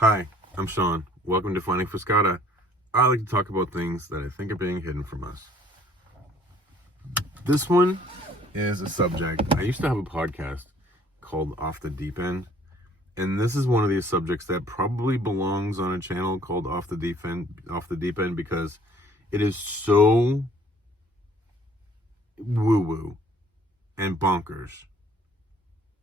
Hi, I'm Sean. Welcome to Finding Fuscata. I like to talk about things that I think are being hidden from us. This one is a subject. I used to have a podcast called Off the Deep End, and this is one of these subjects that probably belongs on a channel called Off the Deep End because it is so woo-woo and bonkers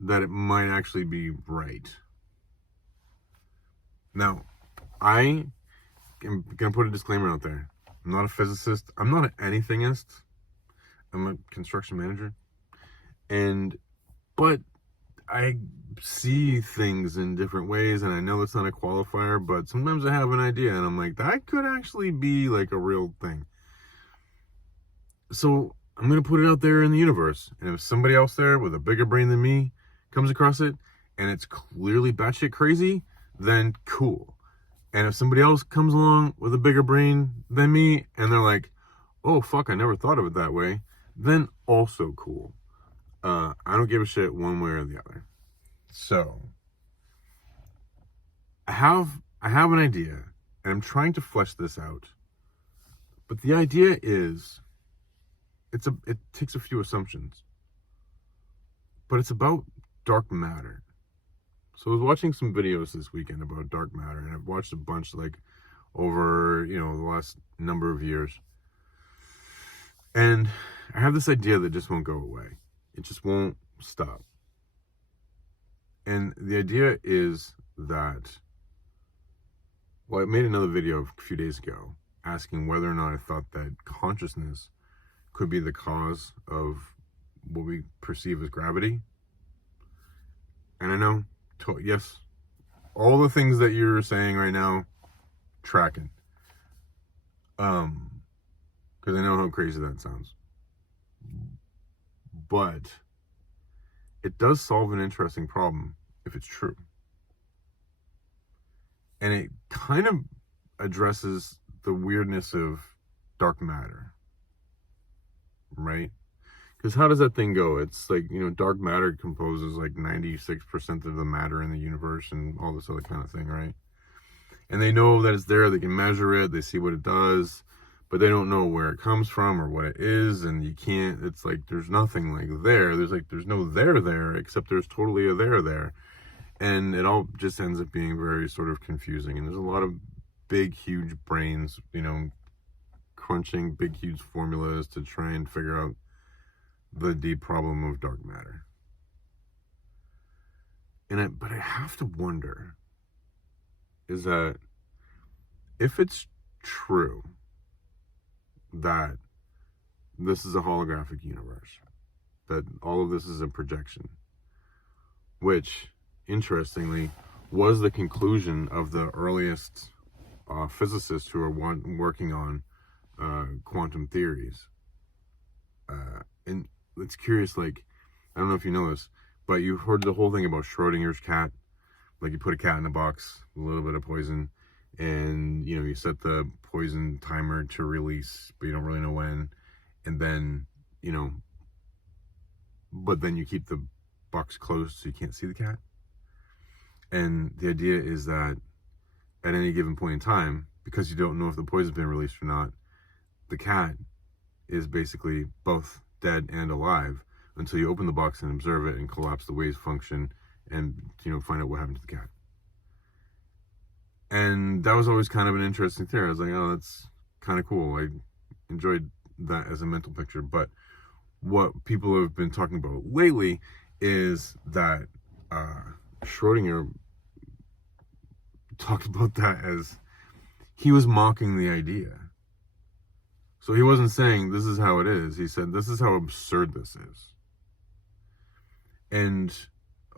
that it might actually be right. Now, I am going to put a disclaimer out there. I'm not a physicist. I'm not an anythingist. I'm a construction manager. But I see things in different ways, and I know that's not a qualifier, but sometimes I have an idea, and I'm like, that could actually be like a real thing. So I'm going to put it out there in the universe, and if somebody else there with a bigger brain than me comes across it, and it's clearly batshit crazy, then cool. And if somebody else comes along with a bigger brain than me, and they're like, oh, fuck, I never thought of it that way, then also cool. I don't give a shit one way or the other. So, I have an idea, and I'm trying to flesh this out. But the idea is, it takes a few assumptions. But it's about dark matter. So I was watching some videos this weekend about dark matter, and I've watched a bunch over, the last number of years. And I have this idea that just won't go away. It just won't stop. And the idea is that, I made another video a few days ago asking whether or not I thought that consciousness could be the cause of what we perceive as gravity. And I know, yes, all the things that you're saying right now, tracking. Because I know how crazy that sounds. But it does solve an interesting problem if it's true. And it kind of addresses the weirdness of dark matter, right? Because how does that thing go? It's like, dark matter composes like 96% of the matter in the universe and all this other kind of thing, right? And they know that it's there, they can measure it, they see what it does, but they don't know where it comes from or what it is, and you can't, it's like there's nothing like there. There's no there, except there's totally a there. And it all just ends up being very sort of confusing. And there's a lot of big, huge brains, crunching big, huge formulas to try and figure out the deep problem of dark matter. But I have to wonder, is that if it's true that this is a holographic universe, that all of this is a projection, which, interestingly, was the conclusion of the earliest physicists who are working on quantum theories. And it's curious, I don't know if you know this, but you've heard the whole thing about Schrodinger's cat. Like, you put a cat in a box, a little bit of poison, and, you set the poison timer to release, but you don't really know when. And then, but then you keep the box closed so you can't see the cat. And the idea is that at any given point in time, because you don't know if the poison's been released or not, the cat is basically both dead and alive until you open the box and observe it and collapse the wave function and, find out what happened to the cat. And that was always kind of an interesting theory. I was like, oh, that's kind of cool. I enjoyed that as a mental picture. But what people have been talking about lately is that Schrodinger talked about that as he was mocking the idea. So he wasn't saying this is how it is. He said this is how absurd this is. And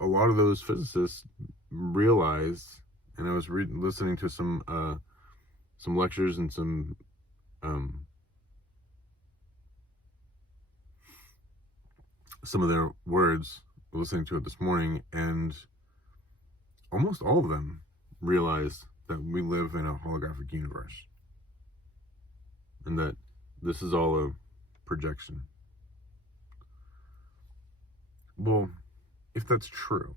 a lot of those physicists realized, and I was listening to some lectures and some of their words, listening to it this morning, and almost all of them realized that we live in a holographic universe and that this is all a projection. Well, if that's true,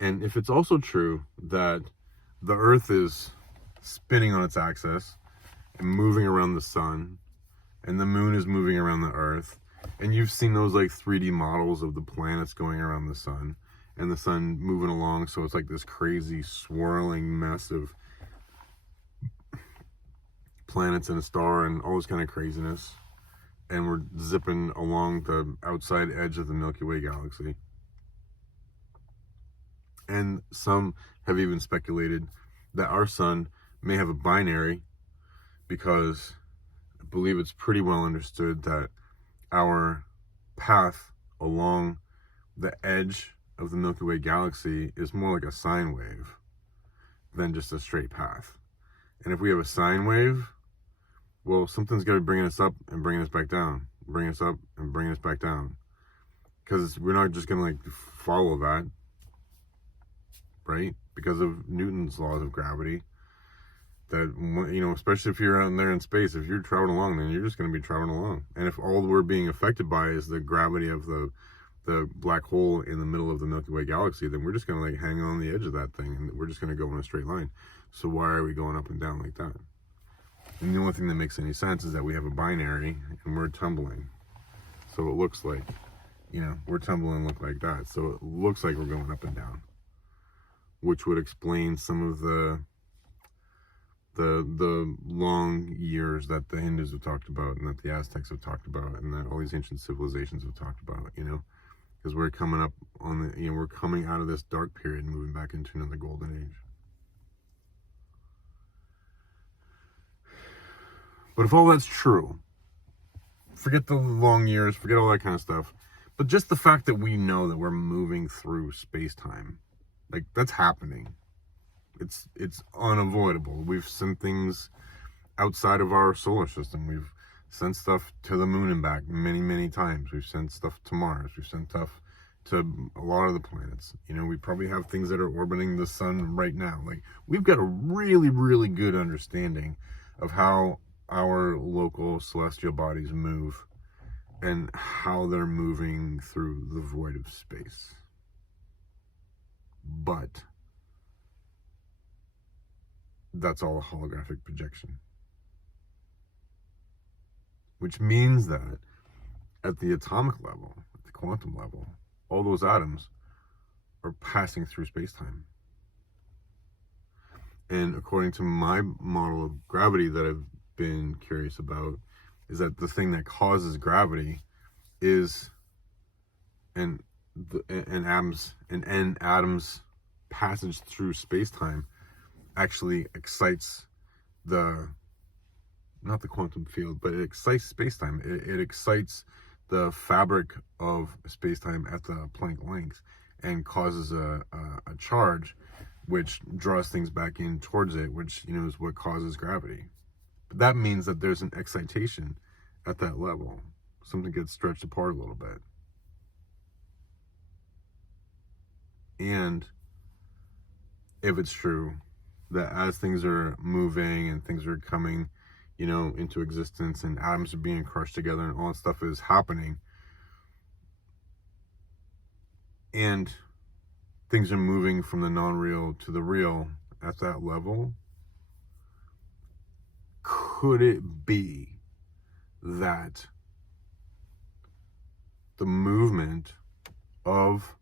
And if it's also true that the Earth is spinning on its axis and moving around the sun, and the moon is moving around the Earth, and you've seen those like 3D models of the planets going around the sun, and the sun moving along, so it's like this crazy swirling mess of planets and a star and all this kind of craziness, and we're zipping along the outside edge of the Milky Way galaxy. And some have even speculated that our sun may have a binary, because I believe it's pretty well understood that our path along the edge of the Milky Way galaxy is more like a sine wave than just a straight path. And if we have a sine wave, well, something's got to be bringing us up and bringing us back down, bringing us up and bringing us back down, because we're not just going to like follow that, right? Because of Newton's laws of gravity, that, you know, especially if you're out there in space, if you're traveling along, then you're just going to be traveling along. And if all we're being affected by is the gravity of the black hole in the middle of the Milky Way galaxy, then we're just going to like hang on the edge of that thing, and we're just going to go in a straight line. So why are we going up and down like that? And the only thing that makes any sense is that we have a binary and we're tumbling. So it looks like, you know, we're tumbling look like that. So it looks like we're going up and down, which would explain some of the long years that the Hindus have talked about, and that the Aztecs have talked about, and that all these ancient civilizations have talked about, you know, because we're coming up on the, you know, we're coming out of this dark period and moving back into another golden age. But if all that's true, forget the long years, forget all that kind of stuff, but just the fact that we know that we're moving through space-time, like, that's happening. It's unavoidable. We've sent things outside of our solar system. We've sent stuff to the moon and back many, many times. We've sent stuff to Mars. We've sent stuff to a lot of the planets. You know, we probably have things that are orbiting the sun right now. Like, we've got a really, really good understanding of how our local celestial bodies move and how they're moving through the void of space. But that's all a holographic projection. Which means that at the atomic level, at the quantum level, all those atoms are passing through space-time. And according to my model of gravity that I've been curious about, is that the thing that causes gravity is an atom's passage through space-time actually excites not the quantum field, but it excites space-time. It excites the fabric of space-time at the Planck length and causes a charge which draws things back in towards it, which, you know, is what causes gravity. But that means that there's an excitation at that level. Something gets stretched apart a little bit. And if it's true that as things are moving and things are coming, you know, into existence, and atoms are being crushed together and all that stuff is happening, and things are moving from the non-real to the real at that level, could it be that the movement of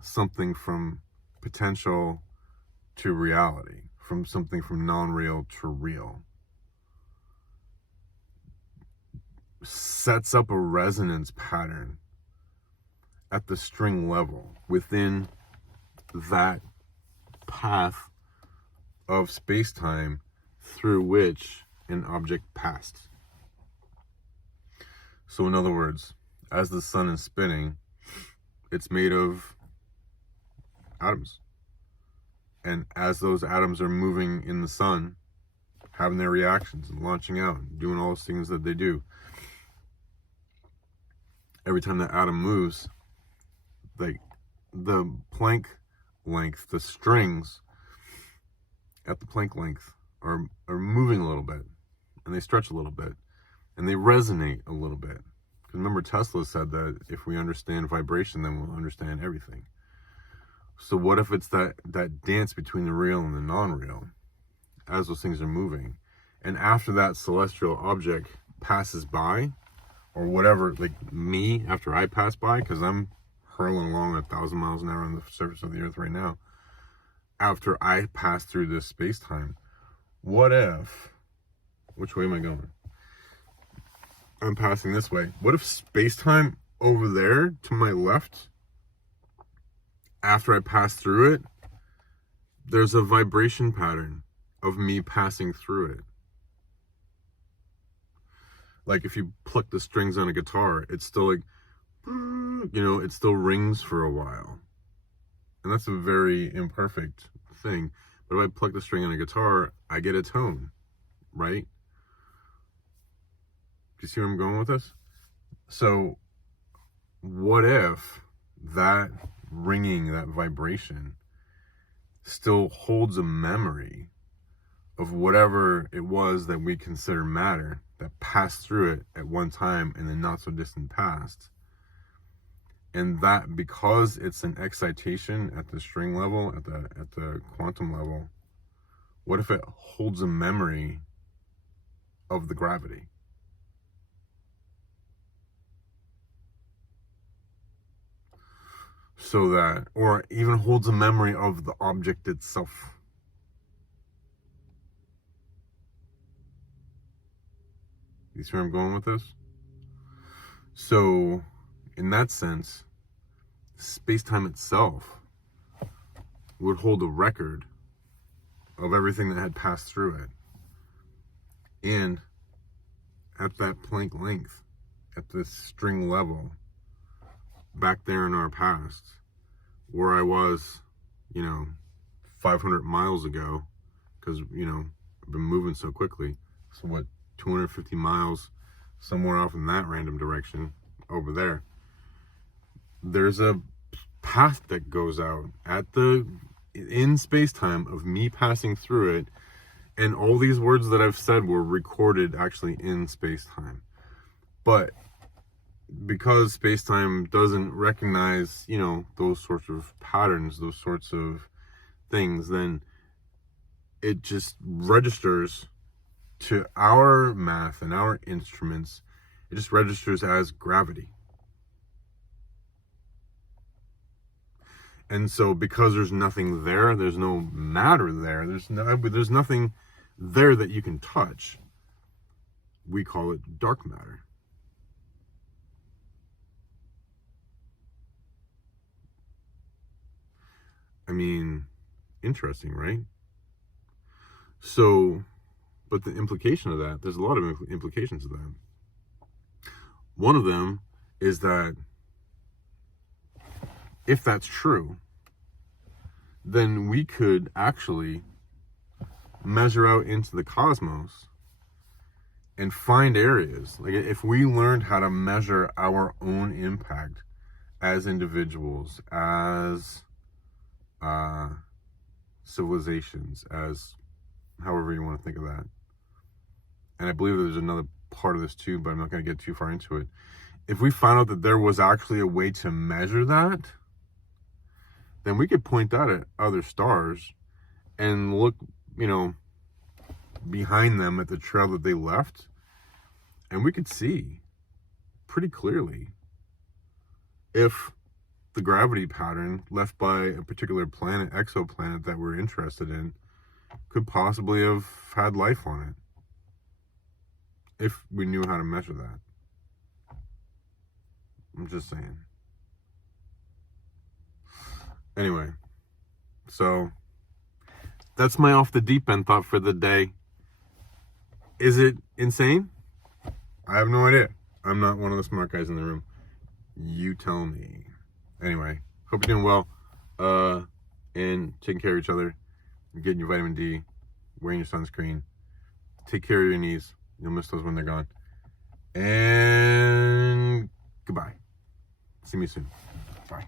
something from potential to reality, from something from non-real to real, sets up a resonance pattern at the string level within that path of space-time through which an object passed? So in other words, as the sun is spinning, it's made of atoms. And as those atoms are moving in the sun, having their reactions and launching out and doing all those things that they do, every time that atom moves, like the Planck length, the strings at the Planck length are moving a little bit, and they stretch a little bit, and they resonate a little bit. Because remember, Tesla said that if we understand vibration, then we'll understand everything. So what if it's that dance between the real and the non-real as those things are moving? And after that celestial object passes by, or whatever, like me, after I pass by, because I'm hurling along 1,000 miles an hour on the surface of the earth right now, after I pass through this space-time, what if, which way am I going? I'm passing this way. What if space-time over there to my left, after I pass through it, there's a vibration pattern of me passing through it? Like if you pluck the strings on a guitar, it's still like, it still rings for a while. And that's a very imperfect thing. But if I pluck the string on a guitar, I get a tone, right? Do you see where I'm going with this? So what if that ringing, that vibration, still holds a memory of whatever it was that we consider matter that passed through it at one time in the not so distant past? And that, because it's an excitation at the string level, at the quantum level, what if it holds a memory of the gravity? So that, or even holds a memory of the object itself. You see where I'm going with this? So, in that sense, space-time itself would hold a record of everything that had passed through it. And at that Planck length, at this string level, back there in our past, where I was, 500 miles ago, because, I've been moving so quickly. So what, 250 miles somewhere off in that random direction over there. There's a path that goes out in space-time of me passing through it, and all these words that I've said were recorded actually in space-time. But because space-time doesn't recognize, those sorts of patterns, those sorts of things, then it just registers to our math and our instruments. It just registers as gravity. And so because there's nothing there, there's no matter there, there's nothing there that you can touch, we call it dark matter. I mean, interesting, right? So, but the implication of that, there's a lot of implications of that. One of them is that if that's true, then we could actually measure out into the cosmos and find areas. Like if we learned how to measure our own impact as individuals, as civilizations, as however you want to think of that. And I believe there's another part of this too, but I'm not going to get too far into it. If we found out that there was actually a way to measure that, then we could point that at other stars and look, behind them at the trail that they left, and we could see pretty clearly if the gravity pattern left by a particular planet, exoplanet that we're interested in, could possibly have had life on it, if we knew how to measure that. I'm just saying. Anyway, so that's my off the deep end thought for the day. Is it insane? I have no idea. I'm not one of the smart guys in the room. You tell me. Anyway, hope you're doing well, and taking care of each other, getting your vitamin D, wearing your sunscreen. Take care of your knees. You'll miss those when they're gone. And goodbye. See me soon. Bye.